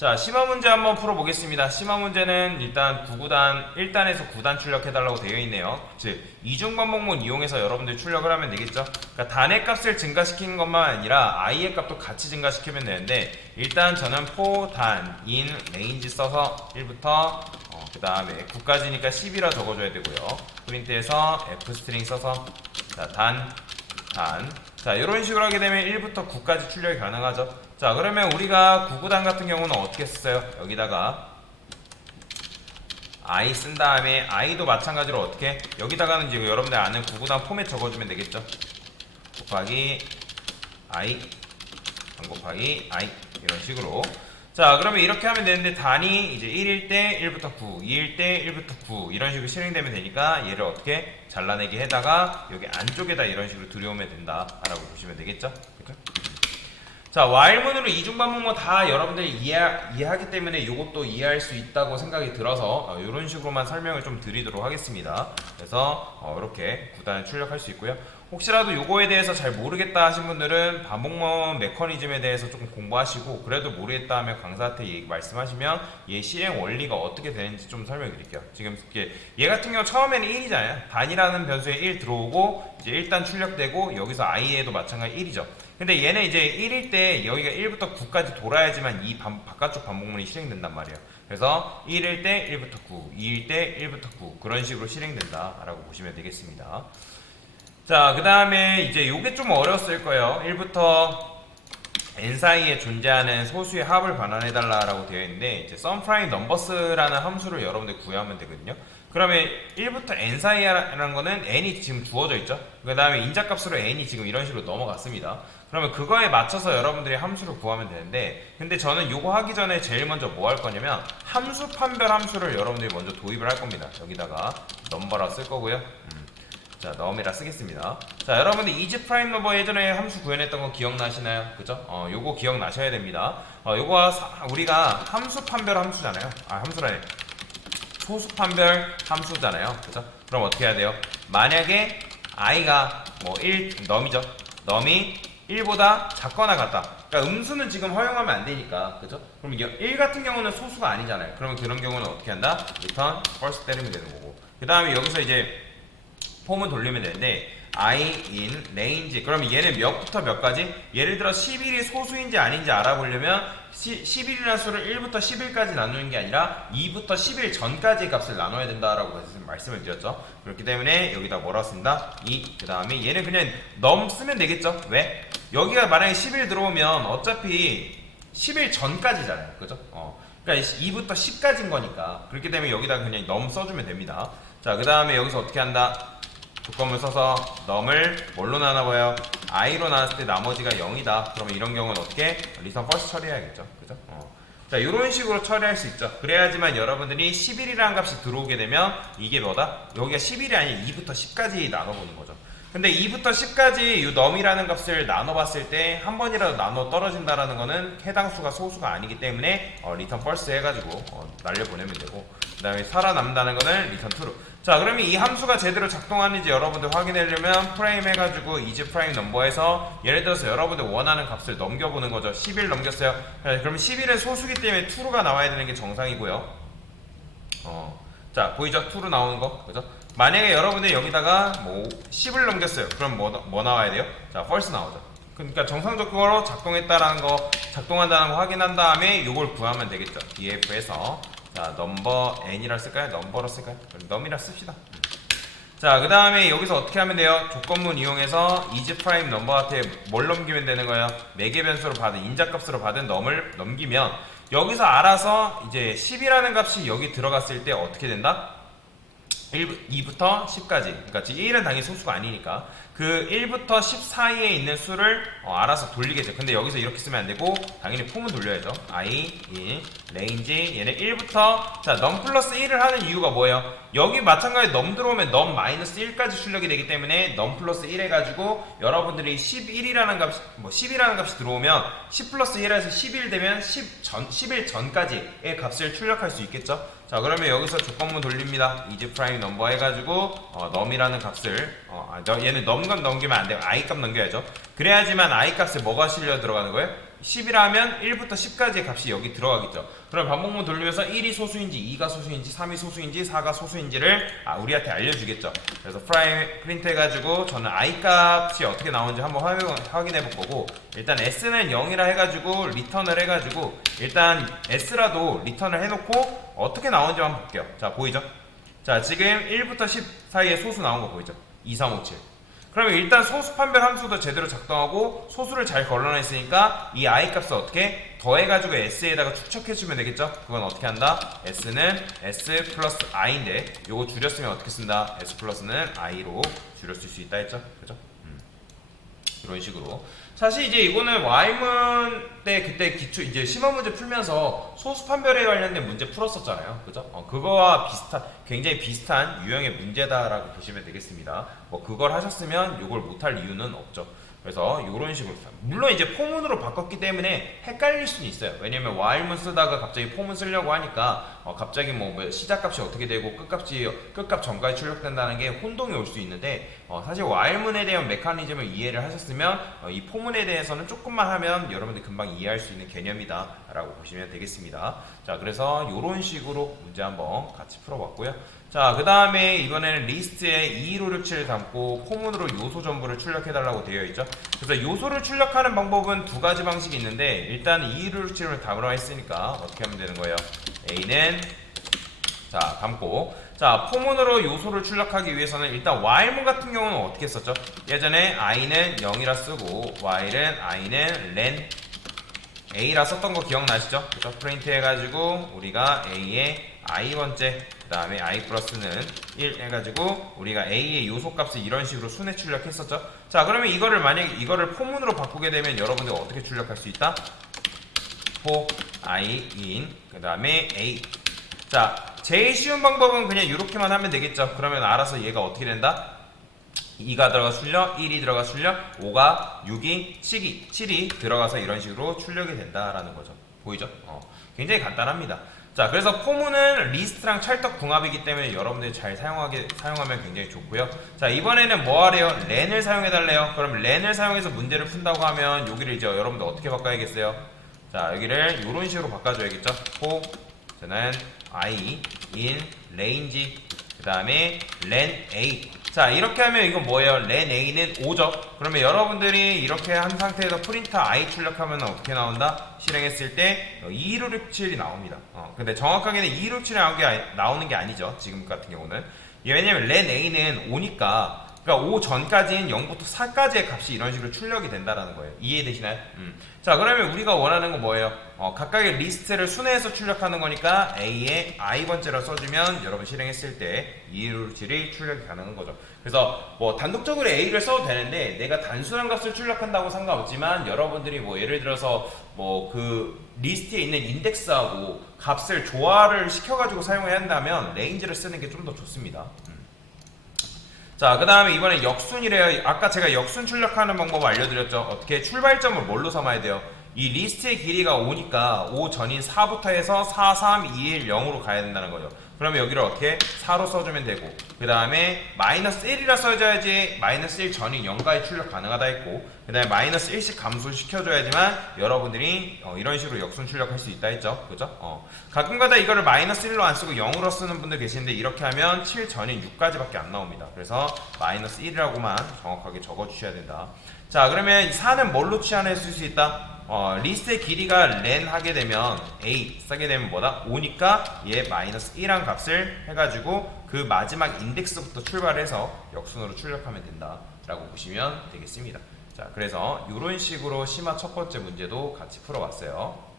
자, 심화 문제 한번 풀어보겠습니다. 심화 문제는 일단 9구단, 1단에서 9단 출력해달라고 되어 있네요. 즉, 이중반복문 이용해서 여러분들 출력을 하면 되겠죠. 그러니까 단의 값을 증가시키는 것만 아니라 i의 값도 같이 증가시키면 되는데, 일단 저는 포, 단, 인, 레인지 써서 1부터 그 다음에 9까지니까 10이라 적어줘야 되고요. 프린트해서 f 스트링 써서 자, 단. 자, 이런 식으로 하게 되면 1부터 9까지 출력이 가능하죠. 자, 그러면 우리가 9구단 같은 경우는 어떻게 썼어요? 여기다가 i 쓴 다음에 i도 마찬가지로 어떻게? 여기다가는 이제 여러분들 아는 9구단 포맷 적어주면 되겠죠. 곱하기 i, 곱하기 i 이런 식으로. 자, 그러면 이렇게 하면 되는데 단이 이제 1일 때 1부터 9, 2일 때 1부터 9 이런 식으로 실행되면 되니까 얘를 어떻게 잘라내기 해다가 여기 안쪽에다 이런 식으로 들여오면 된다라고 보시면 되겠죠. 그렇죠? 자, while문으로 이중반복문 다 여러분들이 이해하기 때문에 이것도 이해할 수 있다고 생각이 들어서 이런 식으로만 설명을 좀 드리도록 하겠습니다. 그래서 이렇게 구단을 출력할 수 있고요. 혹시라도 요거에 대해서 잘 모르겠다 하신 분들은 반복문 메커니즘에 대해서 조금 공부하시고, 그래도 모르겠다 하면 강사한테 말씀하시면 얘 실행 원리가 어떻게 되는지 좀 설명해 드릴게요. 지금 얘 같은 경우 처음에는 1이잖아요. 단이라는 변수에 1 들어오고 이제 일단 출력되고 여기서 i에도 마찬가지 1이죠. 근데 얘는 이제 1일 때 여기가 1부터 9까지 돌아야지만 이 바깥쪽 반복문이 실행된단 말이에요. 그래서 1일 때 1부터 9, 2일 때 1부터 9 그런 식으로 실행된다 라고 보시면 되겠습니다. 자, 그 다음에 이제 요게 좀 어려웠을 거예요. 1부터 n 사이에 존재하는 소수의 합을 반환해달라고 되어 있는데, 이제 sumPrime numbers라는 함수를 여러분들 구해하면 되거든요. 그러면 1부터 n 사이라는 거는 n이 지금 주어져 있죠. 그 다음에 인자값으로 n이 지금 이런 식으로 넘어갔습니다. 그러면 그거에 맞춰서 여러분들이 함수를 구하면 되는데, 근데 저는 요거 하기 전에 제일 먼저 뭐 할 거냐면 함수 판별 함수를 여러분들이 먼저 도입을 할 겁니다. 여기다가 넘버라 쓸 거고요. 자, num이라 쓰겠습니다. 자, 여러분들 isPrime number 예전에 함수 구현했던 거 기억나시나요? 그죠? 요거 기억나셔야 됩니다. 요거 우리가 함수 판별 함수잖아요. 함수라네. 소수 판별 함수잖아요. 그죠? 그럼 어떻게 해야 돼요? 만약에 i가 뭐 1, num이죠. num이 1보다 작거나 같다. 그러니까 음수는 지금 허용하면 안 되니까. 그죠? 그럼 1 같은 경우는 소수가 아니잖아요. 그러면 그런 경우는 어떻게 한다? return false 때리면 되는 거고. 그 다음에 여기서 이제 폼을 돌리면 되는데 i in range, 그러면 얘는 몇부터 몇까지? 예를 들어 11이 소수인지 아닌지 알아보려면 11이라는 수를 1부터 11까지 나누는 게 아니라 2부터 11 전까지의 값을 나눠야 된다라고 말씀을 드렸죠. 그렇기 때문에 여기다 뭐라고 쓴다? 2, 그 다음에 얘는 그냥 num 쓰면 되겠죠. 왜? 여기가 만약에 11 들어오면 어차피 11 전까지잖아요. 그죠? 그러니까 2부터 10까지인 거니까. 그렇기 때문에 여기다 그냥 num 써주면 됩니다. 자, 그 다음에 여기서 어떻게 한다? 조건을 써서 num을 뭘로 나눠봐요? i로 나눴을 때 나머지가 0이다. 그러면 이런 경우는 어떻게? return false 처리해야겠죠. 그죠? 자, 이런 식으로 처리할 수 있죠. 그래야지만 여러분들이 11이라는 값이 들어오게 되면 이게 뭐다? 여기가 11이 아니라 2부터 10까지 나눠보는 거죠. 근데 2부터 10까지 이 num이라는 값을 나눠봤을 때 한 번이라도 나눠 떨어진다라는 거는 해당 수가 소수가 아니기 때문에 return false 해가지고 날려보내면 되고, 그 다음에 살아남는다는 거는 return true. 자, 그러면 이 함수가 제대로 작동하는지 여러분들 확인하려면 프레임 해가지고 isPrime number에서 예를 들어서 여러분들 원하는 값을 넘겨보는 거죠. 11 넘겼어요. 그러면 11은 소수기 때문에 true가 나와야 되는 게 정상이고요. 자, 보이죠? true 나오는 거. 그죠? 만약에 여러분들 여기다가 뭐 10을 넘겼어요. 그럼 뭐 나와야 돼요? 자, false 나오죠. 그러니까 정상적으로 작동했다라는 거, 작동한다는 거 확인한 다음에 이걸 구하면 되겠죠. df에서 자, number n이라 쓸까요? number로 쓸까요? num이라 씁시다. 자, 그 다음에 여기서 어떻게 하면 돼요? 조건문 이용해서 isPrime number한테 뭘 넘기면 되는 거예요? 매개 변수로 받은 인자값으로 받은 num을 넘기면 여기서 알아서 이제 10이라는 값이 여기 들어갔을 때 어떻게 된다? 2부터 10까지. 그러니까 1은 당연히 소수가 아니니까 그 1부터 10 사이에 있는 수를 알아서 돌리겠죠. 근데 여기서 이렇게 쓰면 안 되고 당연히 폼은 돌려야죠. i, 1, range 얘네 1부터 자 num 플러스 1을 하는 이유가 뭐예요? 여기 마찬가지 num 들어오면 num 마이너스 1까지 출력이 되기 때문에 num 플러스 1 해가지고 여러분들이 11이라는 값이 10이라는 값이 들어오면 10 플러스 1에서 11 되면 11 전까지의 값을 출력할 수 있겠죠. 자, 그러면 여기서 조건문 돌립니다. isPrime number 해가지고 num이라는 값을 얘는 num 값 넘기면 안 돼요. i 값 넘겨야죠. 그래야지만 i 값에 뭐가 실려 들어가는 거예요? 10이라면 1부터 10까지의 값이 여기 들어가겠죠. 그럼 반복문 돌리면서 1이 소수인지 2가 소수인지 3이 소수인지 4가 소수인지를 우리한테 알려주겠죠. 그래서 프린트 해가지고 저는 i 값이 어떻게 나오는지 한번 확인해 볼 거고, 일단 s는 0이라 해가지고 리턴을 해가지고 일단 s라도 리턴을 해놓고 어떻게 나오는지 한번 볼게요. 자, 보이죠? 자, 지금 1부터 10 사이에 소수 나온 거 보이죠? 2, 3, 5, 7. 그러면 일단 소수 판별 함수도 제대로 작동하고 소수를 잘 걸러냈으니까 이 i 값을 어떻게 더해가지고 s에다가 축척해주면 되겠죠? 그건 어떻게 한다? s는 s 플러스 i인데 요거 줄였으면 어떻게 쓴다? s 플러스는 i로 줄였을 수 있다 했죠? 그죠? 이런 식으로. 사실 이제 이거는 Y문 때 그때 기초 이제 심화 문제 풀면서 소수 판별에 관련된 문제 풀었었잖아요. 그죠? 그거와 굉장히 비슷한 유형의 문제다라고 보시면 되겠습니다. 뭐 그걸 하셨으면 이걸 못할 이유는 없죠. 그래서 이런 식으로, 물론 이제 포문으로 바꿨기 때문에 헷갈릴 수는 있어요. 왜냐면 while문 쓰다가 갑자기 포문 쓰려고 하니까 갑자기 뭐 시작값이 어떻게 되고 끝값 전까지 출력된다는 게 혼동이 올 수 있는데, 사실 while문에 대한 메커니즘을 이해를 하셨으면 이 포문에 대해서는 조금만 하면 여러분들 금방 이해할 수 있는 개념이다 라고 보시면 되겠습니다. 자, 그래서 이런 식으로 문제 한번 같이 풀어봤고요. 자, 그 다음에 이번에는 리스트에 2167을 담고 포문으로 요소 전부를 출력해달라고 되어 있죠. 그래서 요소를 출력하는 방법은 두 가지 방식이 있는데, 일단 2167을 담으라 했으니까 어떻게 하면 되는 거예요? A는 자, 담고, 자, 포문으로 요소를 출력하기 위해서는 일단 while문 같은 경우는 어떻게 썼죠? 예전에 i는 0이라 쓰고 i는 len a라 썼던 거 기억나시죠? 그래서 프린트 해가지고 우리가 a의 i번째, 그 다음에 i 플러스는 1 해가지고 우리가 a의 요소값을 이런 식으로 순회 출력했었죠. 자, 그러면 이거를 만약에 이거를 포문으로 바꾸게 되면 여러분들 어떻게 출력할 수 있다? for i in 그 다음에 a. 자, 제일 쉬운 방법은 그냥 이렇게만 하면 되겠죠. 그러면 알아서 얘가 어떻게 된다? 2가 들어가 출력, 1이 들어가 출력, 5가 6이 7이 들어가서 이런 식으로 출력이 된다라는 거죠. 보이죠? 굉장히 간단합니다. 자, 그래서 포문은 리스트랑 찰떡 궁합이기 때문에 여러분들이 잘 사용하면 굉장히 좋고요. 자, 이번에는 뭐 하래요? 렌을 사용해달래요. 그럼 렌을 사용해서 문제를 푼다고 하면 여기를 이제 여러분들 어떻게 바꿔야겠어요? 자, 여기를 이런 식으로 바꿔줘야겠죠. for 저는 i in range 그 다음에 len a. 자, 이렇게 하면 이건 뭐예요? len a는 5죠. 그러면 여러분들이 이렇게 한 상태에서 프린터 i 출력하면 어떻게 나온다? 실행했을 때 2167이 나옵니다. 근데 정확하게는 2167이 나오는 게 아니죠. 지금 같은 경우는. 왜냐면 len a는 5니까, 그러니까 5 전까지는 0부터 4까지의 값이 이런 식으로 출력이 된다라는 거예요. 이해되시나요? 자, 그러면 우리가 원하는 건 뭐예요? 각각의 리스트를 순회해서 출력하는 거니까 A에 i번째로 써주면 여러분 실행했을 때 2167이 출력이 가능한 거죠. 그래서 뭐 단독적으로 A를 써도 되는데 내가 단순한 값을 출력한다고 상관없지만 여러분들이 뭐 예를 들어서 뭐 그 리스트에 있는 인덱스하고 값을 조화를 시켜가지고 사용해야 한다면 레인지를 쓰는 게 좀 더 좋습니다. 자, 그 다음에 이번에 역순이래요. 아까 제가 역순 출력하는 방법 알려드렸죠. 어떻게 출발점을 뭘로 삼아야 돼요? 이 리스트의 길이가 5니까 5 전인 4부터 해서 4, 3, 2, 1, 0으로 가야 된다는 거죠. 그러면 여기를 어떻게 4로 써주면 되고, 그 다음에 마이너스 1이라 써줘야지 마이너스 1 전인 0까지 출력 가능하다 했고, 그 다음에 마이너스 1씩 감소시켜줘야지만 여러분들이 이런 식으로 역순 출력할 수 있다 했죠. 그죠? 가끔가다 이거를 마이너스 1로 안 쓰고 0으로 쓰는 분들 계시는데 이렇게 하면 7 전인 6까지밖에 안 나옵니다. 그래서 마이너스 1이라고만 정확하게 적어주셔야 된다. 자, 그러면 4는 뭘로 치환했을 수 있다? 리스트의 길이가 len 하게 되면 a 쓰게 되면 뭐다? 5니까 얘 마이너스 1한 값을 해가지고 그 마지막 인덱스부터 출발해서 역순으로 출력하면 된다 라고 보시면 되겠습니다. 자, 그래서 이런 식으로 심화 첫 번째 문제도 같이 풀어봤어요.